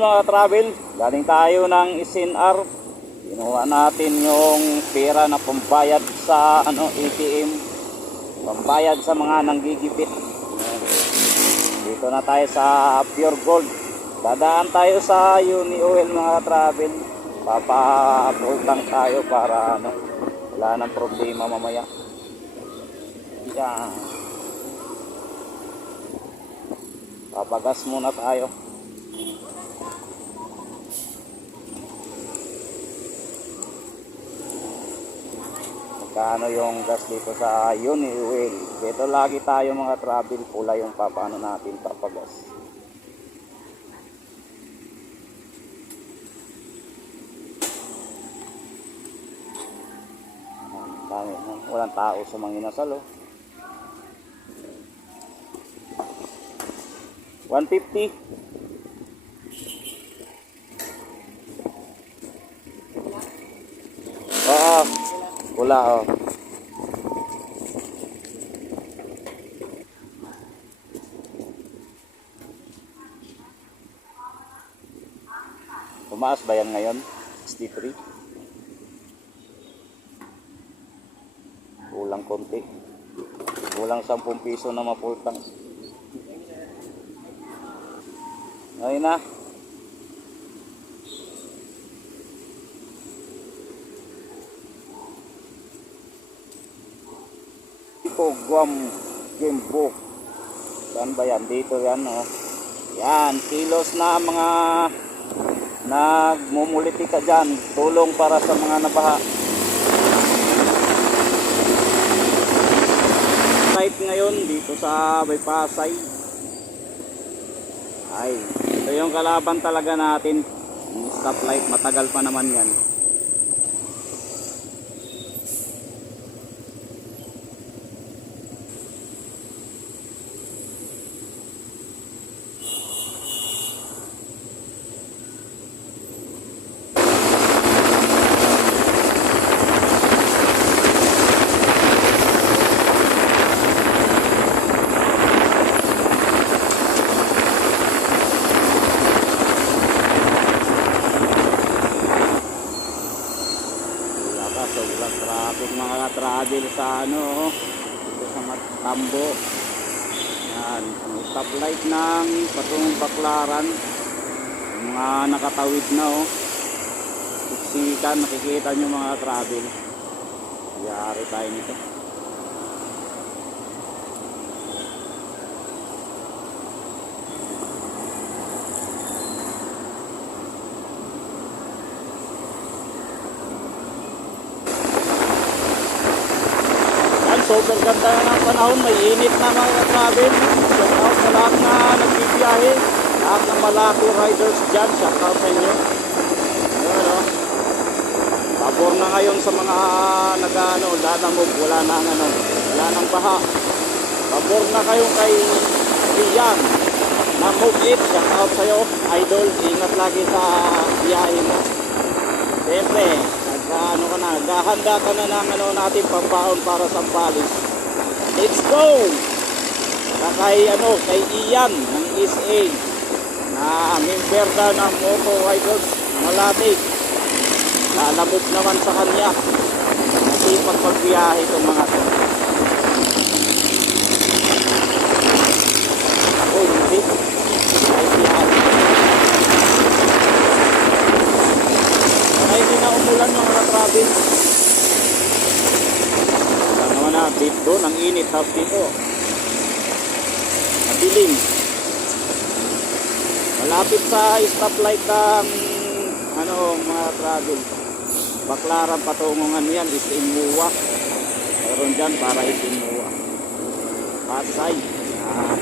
mga travel, galing tayo ng SNR. Kinuha natin yung pera na pambayad sa ano ATM. Pambayad sa mga nanggigipit. Dito na tayo sa Pure Gold. Dadaan tayo sa Uni Oil mga travel. Papa-upload lang tayo para ano, wala nang problema mamaya. Yan. Papagas muna tayo. Magkano yung gas dito sa Uni Oil. Dito lagi tayo mga travel pula yung papaano natin papagas. Dami, walang tao sa mga inasal oh. 150 Wala oh. Tumaas ba yan ngayon? 63? Kulang konti. Kulang 10 piso na mapultang. Ayun na. Ito, Guam Gembo. Saan ba yan? Dito yan, oh. Yan, kilos na mga nagmumuliti ka dyan. Tulong para sa mga nabaha. Light ngayon dito sa Baypasay. Ay, ito yung kalaban talaga natin. Stoplight, matagal pa naman yan. Wala ka, sobrang traffic mga travel sa ano, oh. dito sa Matambo. Yan, ang stoplight ng patungong Baklaran. Mga nakatawid na oh. Siksikan, nakikita nyo mga travel. Yari tayo nito. Super ganda na ng panahon. May init na mga travel. Shout out sa lahat na nagbibiyahe. Lahat ng malaki riders dyan. Shout out sa inyo. Ayan o. Pabor na ngayon sa mga nag-ano, lalamog. Wala na ang ano. Wala nang baha. Pabor na kayo kay Rian. Na move it. Shout out sa'yo. Idol, ingat lagi sa biyahe mo. Siyempre, nagkaano ka na, naghahanda ka na ng ano natin pambaon para sa balis. Let's go! Na kay ano, kay Ian ng SA na member na ng Moto Riders Malati. Lalamog naman sa kanya. Kasi pagpagbiyahe itong mga to. Ako hindi. Ay biyahe. Para hindi na umulan ng mga travel. Wala naman na dito, ang init tapos dito. Madilim. Malapit sa stoplight ng ano mga travel. Baklaran patungungan yan is Imuwa. Meron dyan para is Imuwa. Pasay. Ah.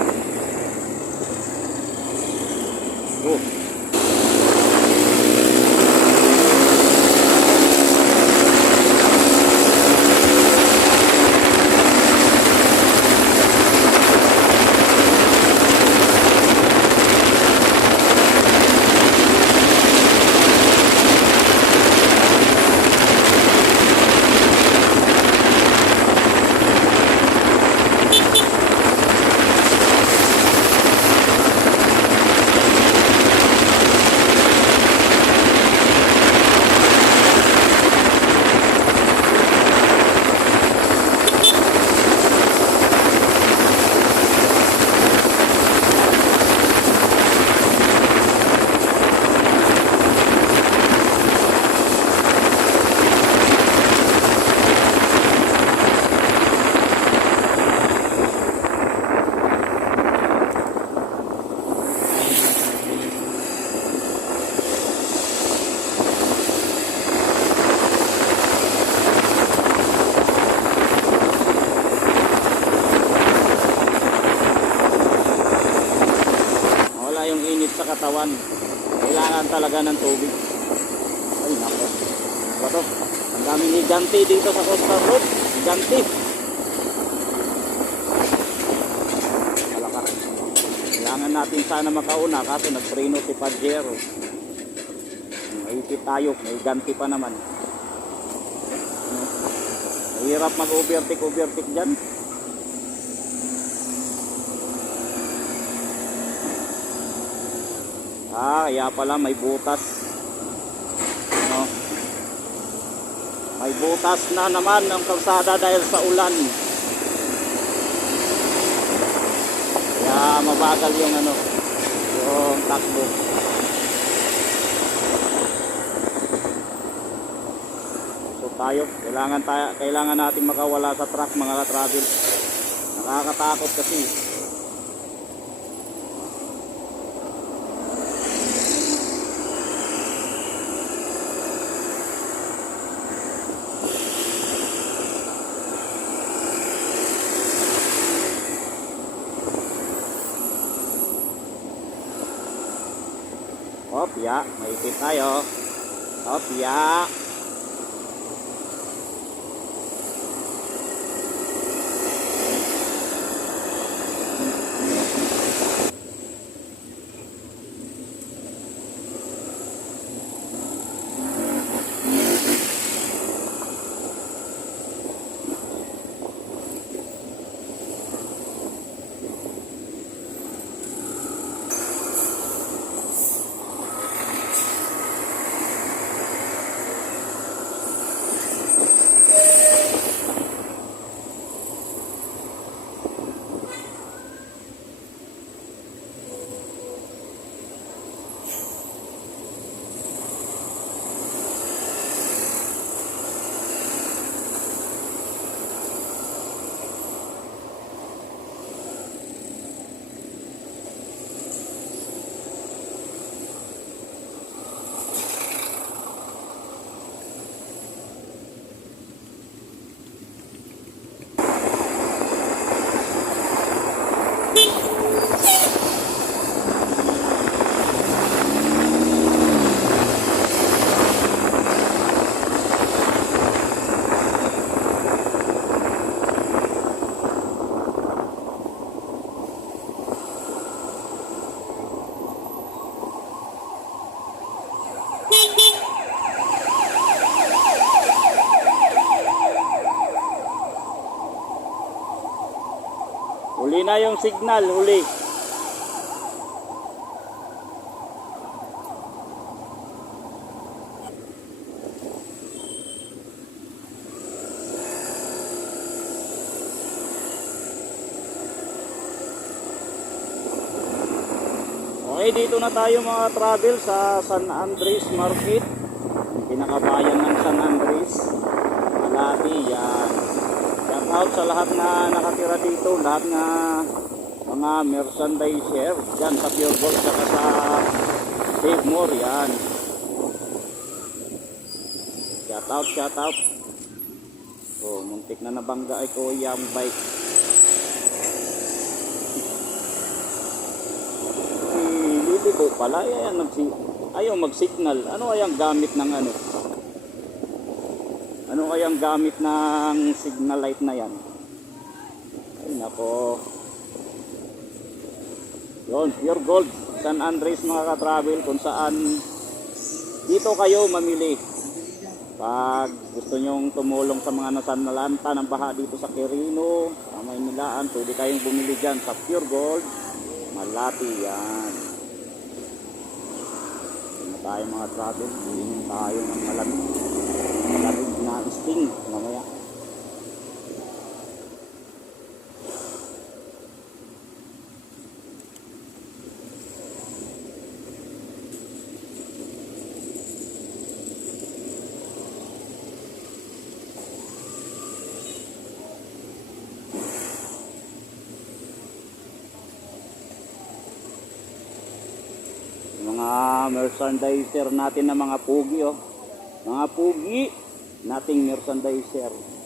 Oh. Katawan. Kailangan talaga ng tubig. Ay, nako. Ano to? Ang daming higante dito sa Coastal Road. Higante. Malakas. Kailangan natin sana makauna kaso nagpreno si Pajero. Maipit tayo. May ganti pa naman. Mahirap mag-overtake, overtake dyan. Ah, kaya pala may butas. Ano? May butas na naman ang kalsada dahil sa ulan. Kaya mabagal yung ano, yung takbo. So tayo, kailangan tayo, kailangan natin makawala sa truck mga ka-travel. Nakakatakot kasi. Opya, maipit tayo. Opya. Huli yung signal, huli. Okay, dito na tayo mga travel sa San Andres Market. Pinakabayan ng San Andres. Malati, yan. Shout out sa lahat na nakatira dito, lahat na mga merchandiser dyan sa Pure Gold saka sa Dave Moore, yan. Shout out, shout out. Oh, muntik na nabangga ay kuya ang bike. Lily ko pala, ayan, nagsi ayaw mag-signal. Ano kayang gamit ng ano? Ano kayang gamit ng signal light na yan? Ay nako. Yon, pure gold. San Andres mga ka-travel kung saan dito kayo mamili. Pag gusto nyong tumulong sa mga nasanalanta ng baha dito sa Quirino, sa Maynilaan, pwede kayong bumili dyan sa pure gold. Malati yan. Hindi na tayo mga travel. Hindi tayo ng malamig. Malamig na sting mamaya. Mga merchandiser natin na mga pugi oh. Mga pugi nating merchandiser.